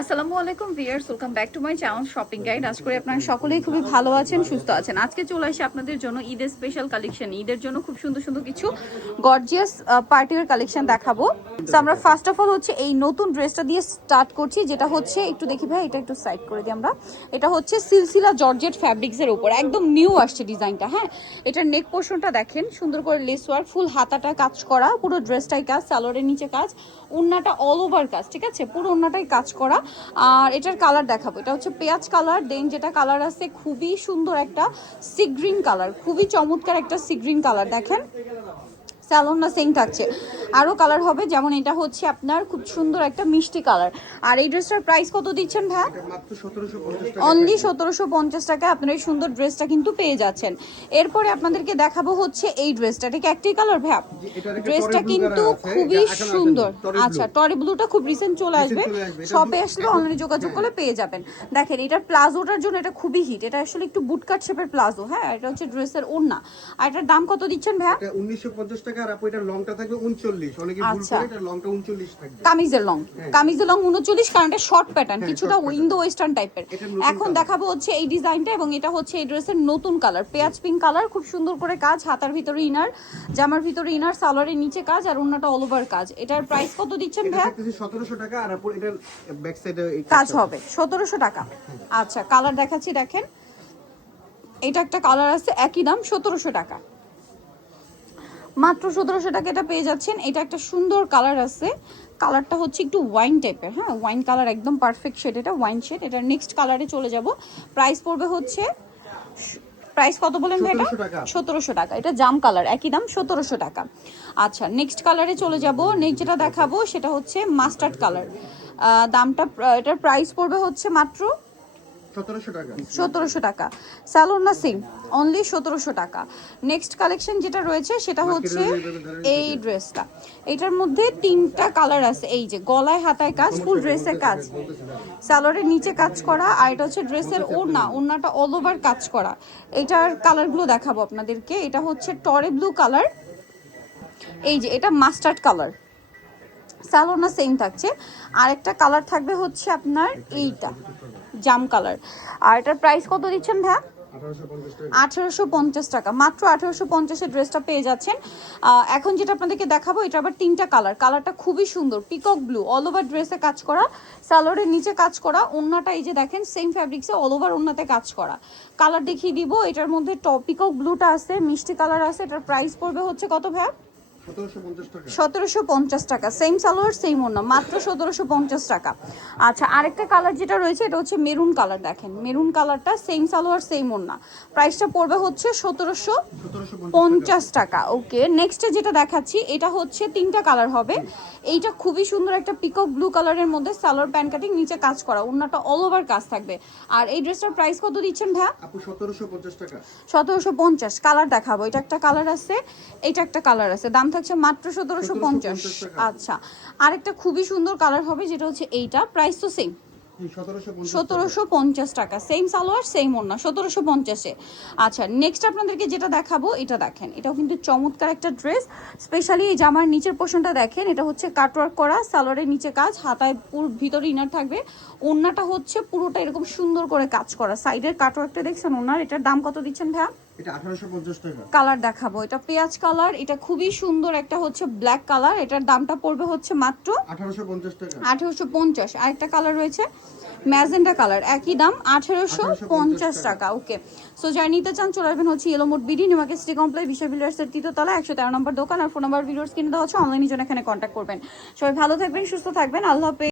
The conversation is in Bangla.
আসসালামু আলাইকুম viewers welcome back to my channel shopping guide আজ করে আপনারা সকলেই খুবই ভালো আছেন, সুস্থ আছেন। আজকে চলে আসি আপনাদের জন্য ঈদের স্পেশাল কালেকশন ঈদের জন্য খুব সুন্দর সুন্দর কিছু গর্জিয়াস পার্টিওয়ার কালেকশন দেখাবো। তো আমরা ফার্স্ট অফ অল হচ্ছে এই নতুন ড্রেসটা দিয়ে স্টার্ট করছি, যেটা হচ্ছে, একটু দেখি ভাই, এটা একটু সাইড করে দিই আমরা। এটা হচ্ছে সিলসিলা জর্জেট ফ্যাব্রিক্স এর উপর, একদম নিউ আসছে ডিজাইনটা হ্যাঁ? এটার নেক পোর্শনটা দেখেন, সুন্দর করে লেস ওয়ার্ক ফুল হাতাটা কাজ করা, পুরো ড্রেসটাই কাজ স্যালোয়ারের নিচে কাজ, উন্নাটা অল ওভার কাজ, ঠিক আছে? পুরো উন্নাটাই কাজ করা। আর এটার কালার দেখাবো। এটা হচ্ছে পেঁয়াজ কালার দেন যেটা কালার আছে খুবই সুন্দর একটা সি গ্রিন কালার খুবই চমৎকার একটা সি গ্রিন কালার দেখেন? স্যালন না সেম থাকছে। আরও কালার হবে যেমন এটা হচ্ছে আপনার খুব সুন্দর একটা মিষ্টি কালার আর এই ড্রেসটার প্রাইস কত দিচ্ছেন ভাই? অনলি সতেরোশো পঞ্চাশ টাকা আপনার এই সুন্দর ড্রেসটা কিন্তু পেয়ে যাচ্ছেন। এরপরে আপনাদেরকে দেখাবো হচ্ছে এই ড্রেসটা এটা কি একটাই কালার ভ্যাপ ড্রেসটা কিন্তু খুবই এটা সুন্দর। আচ্ছা টরি ব্লুটা খুব রিসেন্ট চলে আসবে। শপে আসলে অনলাইনে যোগাযোগ করলে পেয়ে যাবেন। দেখেন এটার প্লাজোটার জন্য এটা খুবই হিট এটা আসলে একটু বুটকাট শেপের প্লাজো হ্যাঁ? এটা হচ্ছে ড্রেসের ওড়না। আর এটার দাম কত দিচ্ছেন এটা উনিশশো পঞ্চাশ টাকা। আর আপু এটার লংটা থাকবে উনচল্লিশ। অনেকে ভুল আচ্ছা। করে এটার লংটা উনচল্লিশ থাকবে। কামিজের লং। কামিজের লং উনচল্লিশ কারণ এটা শর্ট প্যাটার্ন কিছুটা ওয়েস্টার্ন টাইপের এখন দেখাবো হচ্ছে এই ডিজাইনটা এবং এটা হচ্ছে এই ড্রেসের নতুন কালার পেঁয়াজ পিঙ্ক কালার খুব সুন্দর করে কাজ হাতার ভিতরে ইনার জামার ভিতরে ইনার সালোয়ারের নিচে কাজ আর অন্যটা অল ওভার কাজ। এটার প্রাইস কত দিচ্ছেন এটা ভাইয়া? টাকা আর আপু এটার ব্যাক সাইডে কাজ হবে। সতেরোশো টাকা। আচ্ছা কালার দেখাচ্ছি দেখেন। এটা একটা কালার আছে একই দাম সতেরোশো টাকা। মাত্র সতেরোশো টাকা এটা পেয়ে যাচ্ছেন। এটা একটা সুন্দর কালার আছে। কালারটা হচ্ছে একটু ওয়াইন টাইপের হ্যাঁ? ওয়াইন কালার একদম পারফেক্ট শেড এটা ওয়াইন শেড এটা নেক্সট কালারে চলে যাব। প্রাইস পড়বে হচ্ছে প্রাইস কত বলেন ভাই এটা? সতেরোশো টাকা। এটা জাম কালার একই দাম সতেরোশো টাকা। আচ্ছা নেক্সট কালারে চলে যাব। নেক্সট যেটা দেখাবো সেটা হচ্ছে মাস্টার্ড কালার দামটা এটার প্রাইস পড়বে হচ্ছে মাত্র সতেরোশো টাকা। সতেরোশো টাকা। না সিং অনলি সতেরোশো টাকা। নেক্সট কালেকশন যেটা রয়েছে সেটা হচ্ছে এই ড্রেসটা। এটার মধ্যে তিনটা কালার আছে। এই যে গলায় হাতায় কাজ ফুল ড্রেসের কাজ। স্যালোয়ারের নিচে কাজ করা আর এটা হচ্ছে ড্রেসের ওড়না। ওড়নাটা অল ওভার কাজ করা। এটার কালারগুলো দেখাবো আপনাদেরকে। এটা হচ্ছে টরে ব্লু কালার এই যে এটা মাস্টার্ড কালার স্যালোনা সেম থাকছে। আর একটা কালার থাকবে হচ্ছে আপনার এইটা, জাম কালার আর এটার প্রাইস কত দিচ্ছেন ভাইয়া? আঠারোশো পঞ্চাশ টাকা। মাত্র আঠেরোশো পঞ্চাশের ড্রেসটা পেয়ে যাচ্ছেন। এখন যেটা আপনাদেরকে দেখাবো, এটা আবার তিনটা কালার কালারটা খুবই সুন্দর পিকক ব্লু অল ওভার ড্রেসে কাজ করা। সালোয়ারের নিচে কাজ করা। ওন্নাটা এই যে দেখেন সেম ফ্যাব্রিক্সে অল ওভার ওন্নাতে কাজ করা। কালার দেখিয়ে দিব, এটার মধ্যে টপ পিকক ব্লুটা আছে, মিষ্টি কালার আছে, এটার প্রাইস পড়বে হচ্ছে কত ভাইয়া? সতেরোশো পঞ্চাশ টাকা। সেম সালোয়ার সেম ওড়না মাত্র সতেরোশো পঞ্চাশ টাকা। আচ্ছা আরেকটা কালার যেটা রয়েছে এটা হচ্ছে মেরুন কালার দেখেন। মেরুন কালারটা সেম সালোয়ার সেম ওড়না প্রাইসটা পড়বে হচ্ছে সতেরোশো পঞ্চাশ টাকা। ওকে নেক্সটে যেটা দেখাচ্ছি এটা হচ্ছে তিনটা কালার হবে। এইটা খুবই সুন্দর একটা পিকক ব্লু কালারের মধ্যে সালোয়ার প্যান্ট কাটিং নিচে কাজ করা। ওড়নাটা অল ওভার কাজ থাকবে। আর এই ড্রেসটার প্রাইস কত দিচ্ছেন ভাইয়া? আপু সতেরোশো পঞ্চাশ টাকা। সতেরোশো পঞ্চাশ। কালার দেখাবো। এটা একটা কালার আছে এটা একটা কালার আছে। দাম থাকছে মাত্র সতেরোশো পঞ্চাশ। 1750 টাকা। আচ্ছা আরেকটা খুবই সুন্দর কালার হবে যেটা হচ্ছে এইটা। প্রাইস তো সেম সতেরোশো পঞ্চাশ টাকা। সেম সালোয়ার সেম ওড়না সতেরোশো পঞ্চাশে। আচ্ছা নেক্সট আপনাদেরকে যেটা দেখাবো এটা দেখেন। এটাও কিন্তু চমৎকার একটা ড্রেস স্পেশালি এই জামার নিচের পোর্শনটা দেখেন এটা হচ্ছে কাটওয়ার্ক করা সালোয়ারের নিচে কাজ হাতায় পুরো ভিতরে ইনার থাকবে। ওড়নাটা হচ্ছে পুরোটা এরকম সুন্দর করে কাজ করা। সাইডের কাটওয়ার্কটা দেখছেন ওনার এটার দাম কত দিচ্ছেন ভাইয়া? এটা টাকা। কালার দেখাবো। এটা পেঁয়াজ কালার এটা খুবই সুন্দর একটা হচ্ছে ব্ল্যাক কালার। এটার দামটা পড়বে হচ্ছে মাত্র আঠারোশো পঞ্চাশ টাকা। আঠেরোশো পঞ্চাশ। আরেকটা কালার রয়েছে ম্যাজেন্ডা কালার একই দাম আঠেরোশো পঞ্চাশ টাকা। ওকে সো যারা নিতে চান চলে আসবেন হচ্ছে ইয়েলোমোট বিডি নিমাকে সিটি কমপ্লেক্স বিশ্ব বিল্ডার্সের তৃতীয়তলা একশো তেরো নম্বর দোকান। আর ফোন নাম্বার ভিডিওস কিনে দেওয়া হচ্ছে অনলাইনের জন্য এখানে কন্ট্যাক্ট করবেন। সবাই ভালো থাকবেন সুস্থ থাকবেন। আল্লাহ হাফেজ।